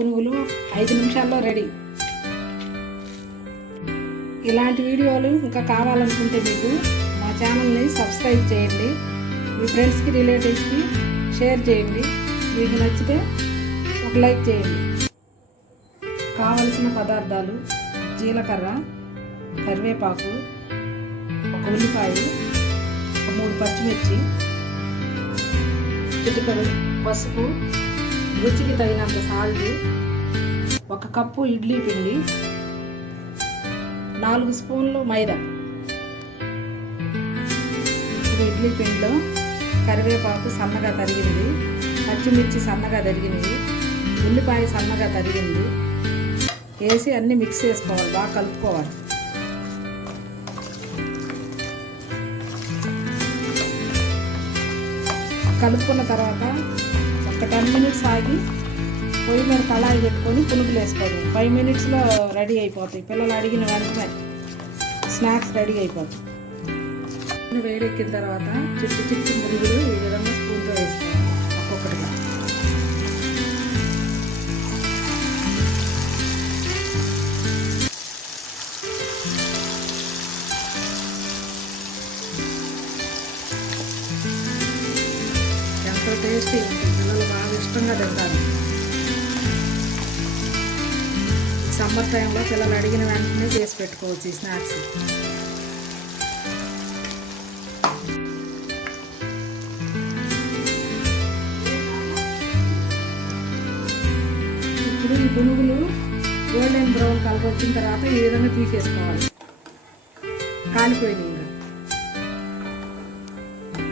పునుగులు ఐదు నిమిషాల్లో రెడీ. ఇలాంటి వీడియోలు ఇంకా కావాలనుకుంటే మీకు మా ఛానల్ని సబ్స్క్రైబ్ చేయండి. మీ ఫ్రెండ్స్కి రిలేటివ్స్కి షేర్ చేయండి. మీకు నచ్చితే ఒక లైక్ చేయండి. కావలసిన పదార్థాలు జీలకర్ర కరివేపాకు ఒక ఉల్లిపాయ ఒక మూడు పచ్చిమిర్చి చిటికలు పసుపు రుచికి తగినంత సాల్ట్ ఒక కప్పు ఇడ్లీ పిండి నాలుగు స్పూన్లు మైదా. ఇప్పుడు ఇడ్లీ పిండిలో కరివేపాకు సన్నగా తరిగింది పచ్చిమిర్చి సన్నగా తరిగినవి ఉల్లిపాయ సన్నగా తరిగింది. వేసి అన్నీ మిక్స్ చేసుకోవాలి బాగా కలుపుకోవాలి. కలుపుకున్న తర్వాత టెన్ మినిట్స్ ఆగి పొయ్యి మీద కళాయి పెట్టుకొని పునుగులు వేసుకోవడం ఫైవ్ మినిట్స్లో రెడీ అయిపోతాయి. పిల్లలు అడిగిన వెంటనే స్నాక్స్ రెడీ అయిపోతాయి. వేడెక్కిన తర్వాత చిట్టి చిట్టి పునుగులు ఈ విధంగా స్పూన్తో వేసుకోవాలి ఒక్కొక్కటిగా. ఎంతో టేస్టీ ఉంటుంది. ఇష్టంగా తింటారు సమ్మర్ టైంలో పిల్లలు అడిగిన వెంటనే చేసి పెట్టుకోవచ్చు ఈ స్నాక్స్. ఇప్పుడు ఈ పునుగులు గోల్డెన్ బ్రౌన్ కలర్ వచ్చిన తర్వాత ఈ విధంగా తీసేసుకోవాలి. కాలిపోయినాయి ఇంకా.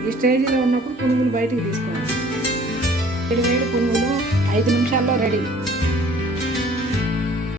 ఈ స్టేజ్లో ఉన్నప్పుడు పునుగులు బయటికి తీసుకోవాలి. వేడి వేడి పునుగులు ఐదు నిమిషాల్లో రెడీ.